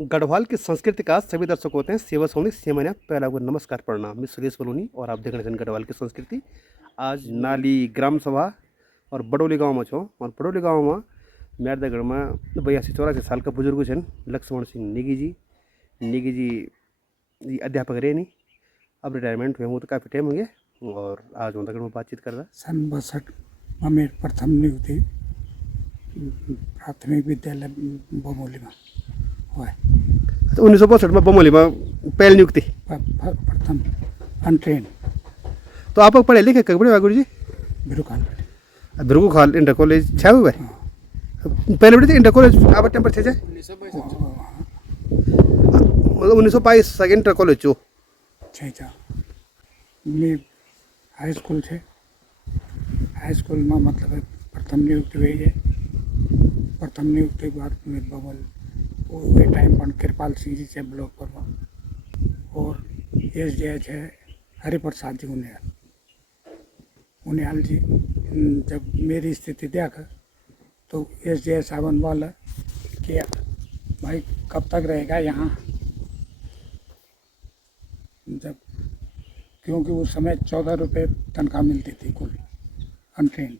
गढ़वाल की संस्कृति का सभी दर्शक होते हैं सेवा सोनी सेमन्या पहला को नमस्कार प्रणाम। मैं सुरेश बलूनी और आप देख रहे हैं गढ़वाल की संस्कृति। आज नाली ग्राम सभा और बडोली गांव में छो और बडोली गांव में मेरदगढ़ में 82-84 साल का बुजुर्ग छन लक्ष्मण सिंह निगी जी अध्यापक रहे नहीं, अब रिटायरमेंट हुए तो काफ़ी टाइम हो गया और आज उनके में बातचीत कर रहा। सन 62 में मेरी प्रथम नियुक्ति प्राथमिक विद्यालय बमोली में हुआ है। 1962 में बमोली में पहली नियुक्ति प्रथम अनट्रेन। तो आप पढ़े लिखे कब बड़े गुरु जी? बिरुखाल खाल इंटर कॉलेज छा हुआ पहले बड़े इंटर कॉलेज आप टाइम पर थे जाए मतलब 1922 इंटर कॉलेज चो छा में हाई स्कूल थे। हाई स्कूल में मतलब प्रथम नियुक्ति हुई है। प्रथम नियुक्ति के बाद में बबल वो टाइम पर कृपाल सिंह जी से ब्लॉक पर और एस है हरिप्रसाद जी उनियाल जी जब मेरी स्थिति देखा तो एस सावन वाला कि भाई कब तक रहेगा यहाँ, जब क्योंकि उस समय 14 रुपये तनख्वाह मिलती थी कुल अनट्रेन।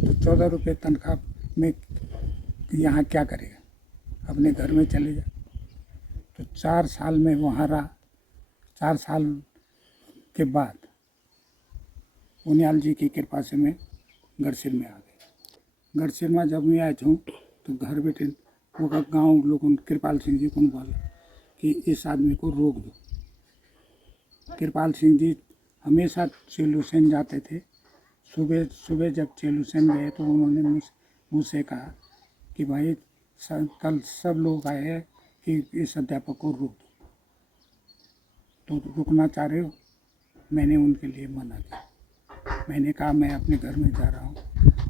तो 14 रुपये तनख्वाह में यहाँ क्या करेगा, अपने घर में चले जा। तो 4 साल में वहाँ रहा। 4 साल के बाद उनियाल जी की कृपा से मैं गढ़सिर में आ गई। गढ़सिर में जब मैं आया हूँ तो घर बैठे वो गाँव लोगों कृपाल सिंह जी को बोला कि इस आदमी को रोक दो। कृपाल सिंह जी हमेशा चेलूसेन जाते थे। सुबह सुबह जब चेलूसेन गए तो उन्होंने मुझसे कहा कि भाई कल सब लोग आए हैं कि इस अध्यापक को रोक दो, तो रुकना चाह रहे हो? मैंने उनके लिए मना किया। मैंने कहा मैं अपने घर में जा रहा हूँ,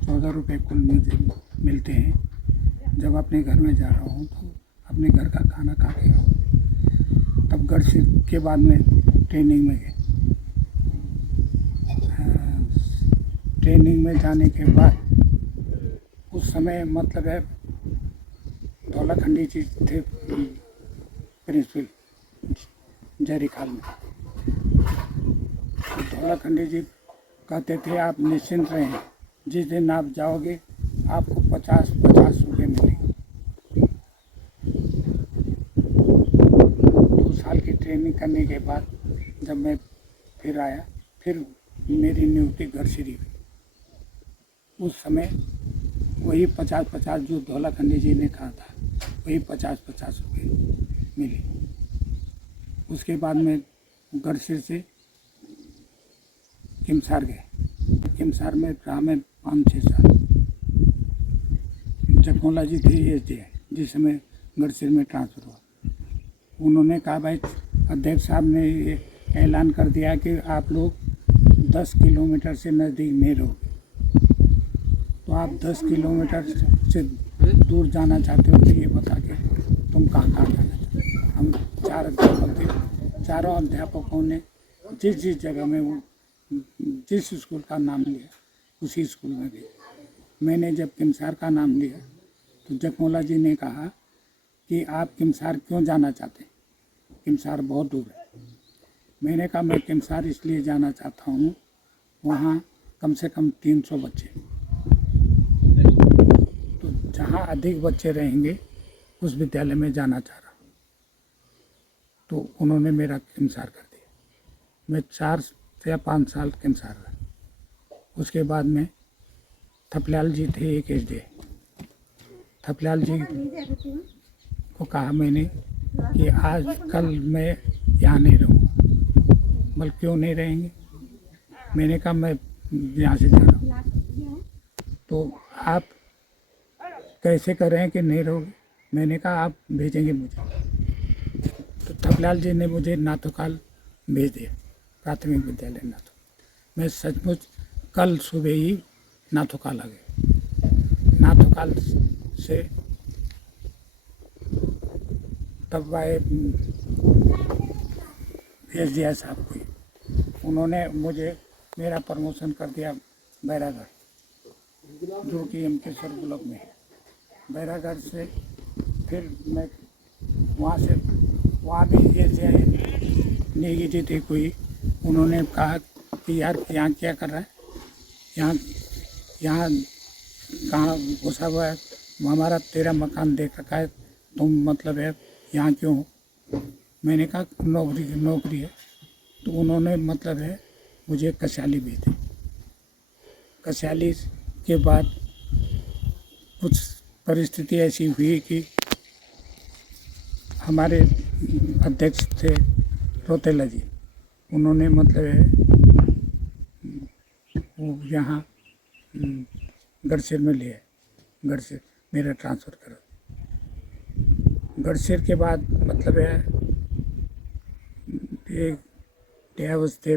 14 रुपये कुल मुझे मिलते हैं। जब अपने घर में जा रहा हूँ तो अपने घर का खाना खा के आओ। तब गढ़सिर के बाद में ट्रेनिंग में गए। ट्रेनिंग में जाने के बाद उस समय मतलब है धौलाखंडी जी थे प्रिंसिपल जरी खाल में। धौलाखंडी जी कहते थे आप निश्चिंत रहें, जिस दिन आप जाओगे आपको 50-50 रुपये मिलेंगे। 2 साल की ट्रेनिंग करने के बाद जब मैं फिर आया, फिर मेरी नियुक्ति गढ़सिर हुई। उस समय वही 50-50 जो धौलाखंडी जी ने कहा था वही 50-50 रुपये मिले। उसके बाद में गढ़सिर से किमसार गए। किमसार में रहा मैं 5-6 साल। जखोला जी थे एस जिस समय गढ़सिर में ट्रांसफ़र हुआ। उन्होंने कहा भाई अध्यक्ष साहब ने ये ऐलान कर दिया कि आप लोग 10 किलोमीटर से नज़दीक नहीं रहोगे, तो आप 10 किलोमीटर से दूर जाना चाहते हो तो ये बता के तुम कहाँ जाना चाहते हो। हम 4 अध्यापक थे। चारों अध्यापकों ने जिस जगह में वो जिस स्कूल का नाम लिया उसी स्कूल में गए। मैंने जब किमसार का नाम लिया तो जखमोला जी ने कहा कि आप किमसार क्यों जाना चाहते हैं, किमसार बहुत दूर है। मैंने कहा मैं किमसार इसलिए जाना चाहता हूँ, वहाँ कम से कम 300 बच्चे, तो जहाँ अधिक बच्चे रहेंगे उस विद्यालय में जाना चाह रहा हूँ। तो उन्होंने मेरा किमसार कर दिया। मैं 4 या 5 साल किमसार रहा। उसके बाद में थपलाल जी थे एक एस। थपलाल जी को कहा मैंने कि आज कल मैं यहाँ नहीं रहूँगा। बल्कि क्यों नहीं रहेंगे? मैंने कहा मैं यहाँ से जा रहा हूँ। तो आप कैसे कर रहे हैं कि नहीं रहोगे? मैंने कहा आप भेजेंगे मुझे। तो थपलाल जी ने मुझे नाथोकाल भेज दिया, प्राथमिक विद्यालय नाथो। मैं सचमुच कल सुबह ही नाथोकाल आ गया। नाथोकाल से तब आए एस साहब को, उन्होंने मुझे मेरा प्रमोशन कर दिया बैरागढ़, जो कि एम केसर ब्लॉक में है। बैरागढ़ से फिर मैं वहाँ से वहाँ भी ऐसे नेगी जी थी कोई, उन्होंने कहा कि यार यहाँ क्या कर रहा है, यहाँ यहाँ कहाँ घुसा हुआ है, हमारा तेरा मकान देख रखा है, तुम मतलब है यहाँ क्यों हो। मैंने कहा नौकरी है। तो उन्होंने मतलब है मुझे कस्याली भेजी। कस्याली के बाद कुछ परिस्थिति ऐसी हुई कि हमारे अध्यक्ष थे रोतेला जी, उन्होंने मतलब है वो यहाँ गढ़सिर में लिए, गढ़सिर मेरा ट्रांसफ़र करो। गढ़सिर के बाद मतलब है एक डेवस थे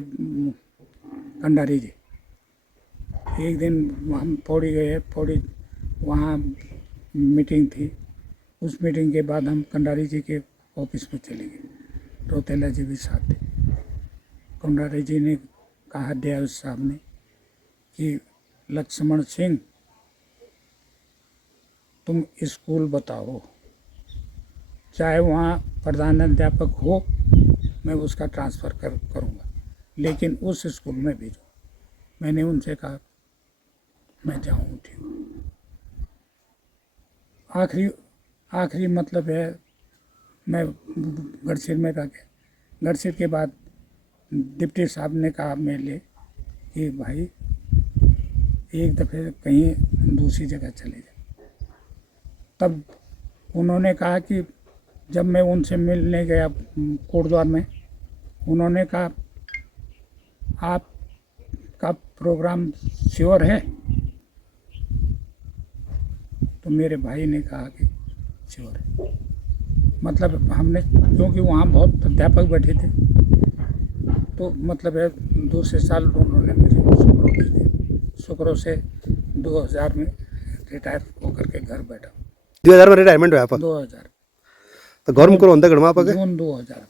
कंडारी जी। एक दिन हम पौड़ी गए, पौड़ी वहाँ मीटिंग थी। उस मीटिंग के बाद हम कंडारी जी के ऑफिस में चले गए, रोतेला जी भी साथ थे। कंडारी जी ने कहा डेवस साहब ने कि लक्ष्मण सिंह तुम स्कूल बताओ, चाहे वहाँ प्रधानाध्यापक हो मैं उसका ट्रांसफ़र करूँगा, लेकिन उस स्कूल में भेजो। मैंने उनसे कहा मैं जाऊँ, ठीक। आखिरी मतलब है मैं गढ़सिर में रह गया। गढ़सिर के बाद डिप्टी साहब ने कहा मेरे लिए कि भाई एक दफ़े कहीं दूसरी जगह चले जाए। तब उन्होंने कहा कि जब मैं उनसे मिलने गया कोटद्वार में, उन्होंने कहा आपका प्रोग्राम श्योर है। तो मेरे भाई ने कहा कि श्योर है। मतलब हमने, क्योंकि वहाँ बहुत अध्यापक बैठे थे, तो मतलब है दूसरे साल उन्होंने मुझे शुक्रो भेज दिया। शुक्रो से 2000 में रिटायर होकर के घर बैठा। 2000 में रिटायरमेंट हुआ आप? 2000 तो घर में करो दगड़ में आप? जून 2000।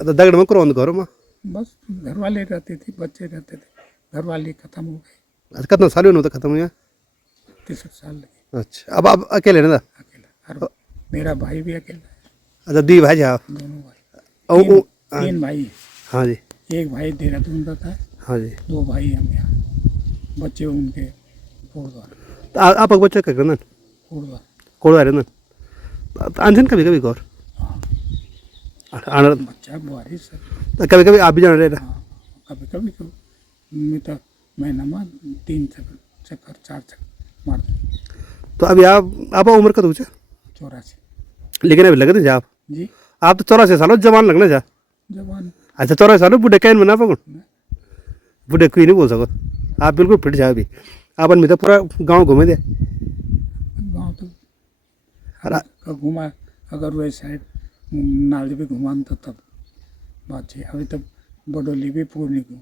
तो दगड़ में करो घर में? बस घर वाले रहते थे, बच्चे रहते थे, घर वाले खत्म हो गए। अच्छा, कितना साल हुए खत्म हुआ? 63 साल लगे। अच्छा, अब आप अकेले ना? अकेला। और मेरा भाई भी अकेला है। अच्छा, दी भाई जी आप? दोनों भाई। तीन भाई। हाँ जी। एक भाई देहरादून रहता है। हाँ जी। 2 भाई हम यहाँ, बच्चे उनके कोटद्वार। तो आप बच्चे क्या करना? कोटद्वार। कोटद्वार ना? आंजन कभी कभी गौर आना बच्चा बुआरी सब। तो कभी कभी आप भी जाना रहे? हाँ, कभी मैं तो महीना में 3 चक्कर 4 चक्कर मार दूँ। तो अभी आप उम्र का दूसरा 84। लेकिन अभी लगे थे जा आप? जी। आप तो 84 सालों जवान लगना जा। जवान। अच्छा, 84 सालों बुढ़े कैन में ना पकड़, बुढ़े कोई नहीं बोल सको। आप बिल्कुल फिट जाओ अभी। आपन में तो पूरा गाँव घूमे दे। गाँव तो घुमा, अगर वही साइड नाली भी घुमान तो तब बात है। अभी तक बडोली भी पूरी नहीं घूम।